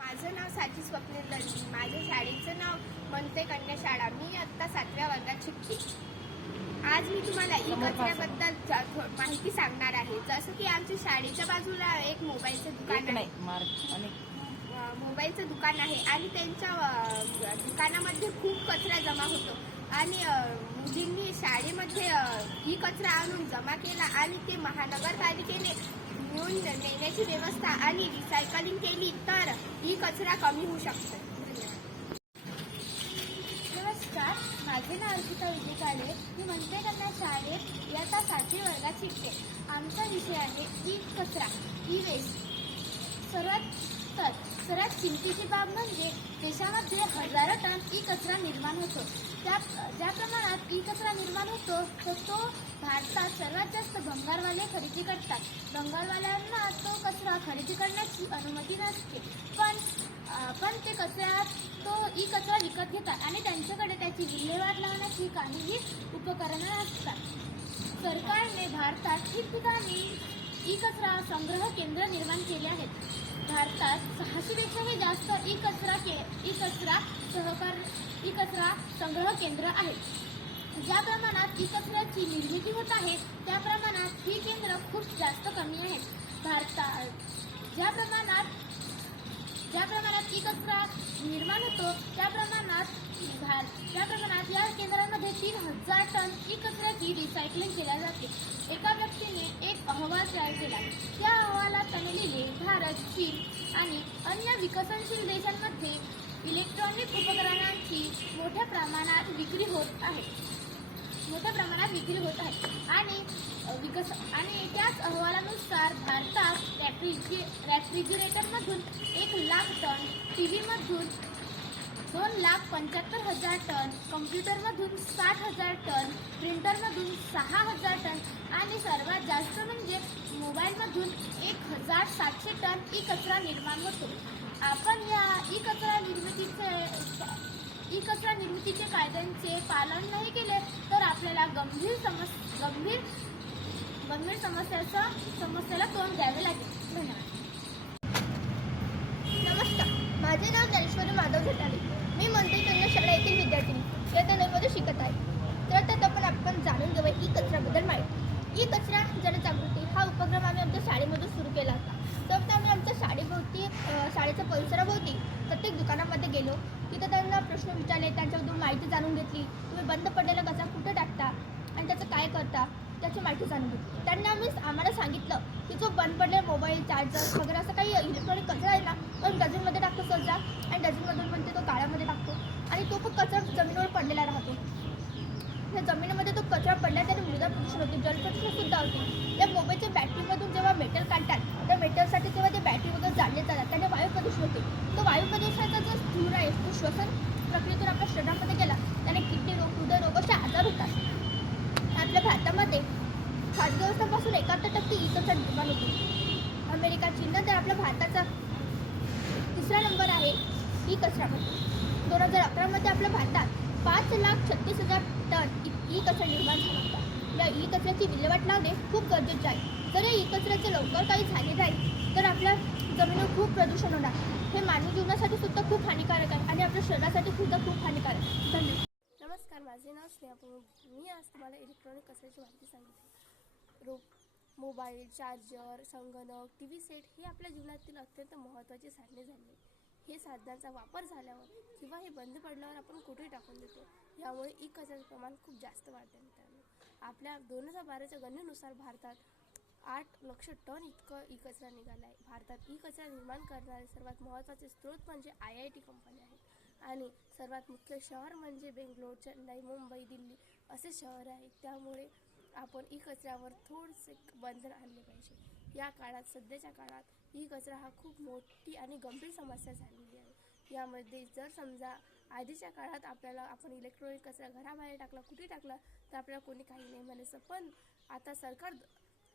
माझं नाव साची स्वप्नील दळवी. माझ्या शाळेचं नाव मनते कन्या शाळा. मी आत्ता 7व्या वर्गात शिकते. आज मी तुम्हाला ई कचऱ्याबद्दल माहिती सांगणार आहे. जसं की आमच्या शाळेच्या बाजूला एक मोबाईलचं दुकान आहे. मोबाईलचं दुकान आहे आणि त्यांच्या दुकानामध्ये खूप कचरा जमा होतो आणि मुलींनी शाळेमध्ये ई कचरा आणून जमा केला आणि ते महानगरपालिकेने घेऊन नेण्याची व्यवस्था आणि रिसायकलिंग केली तर ई कचरा कमी होऊ शकतो. नमस्कार, माझे नाव अर्पिता विजय काळे. मी मनते कन्या शाळेत इयत्ता 7वी वर्गात शिकते. आमचा विषय आहे ई कचरा, ई वेस्ट. सर्वात चिंतेची बाब म्हणजे देशामध्ये हजारो टन ई कचरा निर्माण होतो. ज्या प्रमाणात ई कचरा निर्माण होतो तो भारतात सर्वात जास्त भंगारवाले खरेदी करतात. भंगारवाल्यांना तो कचरा खरेदी करण्याची अनुमती नसते, पण ते तो ई कचरा विकत घेतात आणि त्यांच्याकडे त्याची विल्हेवाट लावण्याची काहीही उपकरणं नसतात. सरकारने भारतात ठिकठिकाणी ई कचरा संग्रह केंद्र निर्माण केले आहेत. भारतात 600 पेक्षाही जास्त ई कचरा संग्रह केंद्र आहेत. ज्या प्रमाणात ई कचऱ्याची निर्मिती होत आहे त्या प्रमाणात ही केंद्र खूप जास्त कमी आहेत. ज्या प्रमाणात ई कचरा निर्माण होतो त्या प्रमाणात या केंद्रांमध्ये 3000 टन ई कचऱ्याची रिसायकलिंग केली जाते. एका व्यक्तीने एक अहवाल तयार केला. त्या अहवालात त्याने लिहिले, भारत, चीन आणि अन्य विकसनशील देशांमध्ये इलेक्ट्रॉनिक उपकरणांची मोठ्या प्रमाणात विक्री होत आहे आणि त्याच अहवालानुसार भारतात रॅफ्रिजरेटरमधून 1,00,000 टन, टीव्हीमधून 2,75,000 टन, कम्प्युटरमधून 60,000 टन, प्रिंटरमधून 6,000 टन आणि सर्वात जास्त म्हणजे मोबाईलमधून 1,700 टन ई कचरा निर्माण होतो. आपण या ई कचरा निर्मितीचे कायद्यांचे पालन नाही केले तर आपल्याला गंभीर समस्येला तोंड द्यावे लागेल. धन्यवाद. नमस्कार, माझे नाव ज्ञानेश्वरी माधव झटाले. मी मनते कन्या शाळा येथील विद्यार्थिनी इयत्ता 9मध्ये शिकत आहे. तर आपण जाणून घेऊया ई कचऱ्याबद्दल माहिती. ई कचरा जनजागृती हा उपक्रम आम्ही आमच्या शाळेमधून सुरू केला होता. तर आम्ही आमच्या शाळेच्या परिसराभोवती प्रत्येक दुकानामध्ये गेलो. तिथे त्यांना प्रश्न विचारले, त्यांच्याबद्दल माहिती जाणून घेतली. तुम्ही बंद पडलेला कचरा कुठे टाकता आणि त्याचं काय करता त्याची माहिती जाणून घेतली. त्यांनी आम्हाला सांगितलं की जो बंद पडलेला मोबाईल, चार्जर वगैरे असं काही इलेक्ट्रॉनिक कचरा आहे ना तो डझनमध्ये टाकतो सहसा आणि डझनमधून पण तो गाळ्यामध्ये टाकतो आणि तो पण कचरा जमिनीवर पडलेला राहतो. त्या जमिनीमध्ये तो कचरा पडला त्याने मृदा प्रदूषण होते, जलप्रदूषण सुद्धा होते. त्या मोबाईलच्या बॅटरीमधून जेव्हा मेटल काढतात त्या मेटलसाठी तेव्हा ते बॅटरी वगैरे जाळले जातात, त्याने वायू प्रदूषण होते. तो वायू प्रदूषणाचा जो धूर आहे तो श्वसन प्रक्रियेतून आपल्या शरीरामध्ये गेला त्याने किडनी रोग, हृदयरोग असे आजार होतात. आपल्या भारतामध्ये खाजगी व्यवस्थापासून 71% ई कचरा निर्माण होतो. अमेरिका, चीननंतर आपल्या भारताचा 3रा नंबर आहे ई कचऱ्यामध्ये. 2011मध्ये आपल्या भारतात 5,36,000 टन ई कचरा निर्माण झाला होता. या ई कचऱ्याची विल्हेवाट लावणे खूप गरजेचे आहे. जर या ई कचऱ्याचे लवकर काही झाले नाही तर आपल्या जमिनीवर खूप प्रदूषण होणार. हे मानवी जीवनासाठी सुद्धा खूप हानिकारक आहे आणि आपल्या शरीरासाठी सुद्धा खूप हानिकारक आहे. धन्यवाद. नमस्कार, माझे नाव स्नेहा प्रमोद. मी आज तुम्हाला इलेक्ट्रॉनिक कचऱ्याची माहिती सांगितली. मोबाईल, चार्जर, संगणक, टीव्ही सेट हे आपल्या जीवनातील अत्यंत महत्त्वाचे साधने झाले. हे साधनांचा वापर झाल्यावर किंवा हे बंद पडल्यावर आपण कुठे टाकून देतो. यामुळे ई कचऱ्याचे प्रमाण खूप जास्त वाढते. मित्रांनो, आपल्या 2012च्या गणनेनुसार भारतात 8 लाख टन इतकं ई कचरा निघाला आहे. भारतात ई कचरा निर्माण करणारे सर्वात महत्त्वाचे स्रोत म्हणजे IIT कंपन्या आहेत आणि सर्वात मुख्य शहर म्हणजे बेंगलोर, चेन्नई, मुंबई, दिल्ली असे शहर आहेत. त्यामुळे आपण ई कचऱ्यावर थोडेसे बंधन आणले पाहिजे. सध्याच्या काळात ई कचरा हा खूप मोठी आणि गंभीर समस्या झालेली आहे. यामध्ये जर समजा आधीच्या काळात आपण इलेक्ट्रॉनिक कचरा घराबाहेर टाकला, कुठे टाकला तर आपल्याला कोणी काही नाही म्हणायचं. पण आता सरकार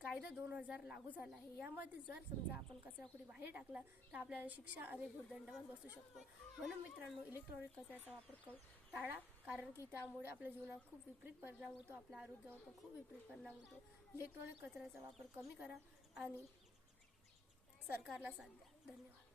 कायदा 2000 लागू झाला आहे. यामध्ये जर समजा आपण कचरा कुठे बाहेर टाकला तर आपल्याला शिक्षा आणि भुर्दंडावर बसू शकतो. म्हणून मित्रांनो, इलेक्ट्रॉनिक कचऱ्याचा वापर टाळा, कारण की त्यामुळे आपल्या जीवनात खूप विपरीत परिणाम होतो, आपल्या आरोग्यावर पण खूप विपरीत परिणाम होतो. इलेक्ट्रॉनिक कचऱ्याचा वापर कमी करा आणि सरकारला साथ द्या. धन्यवाद.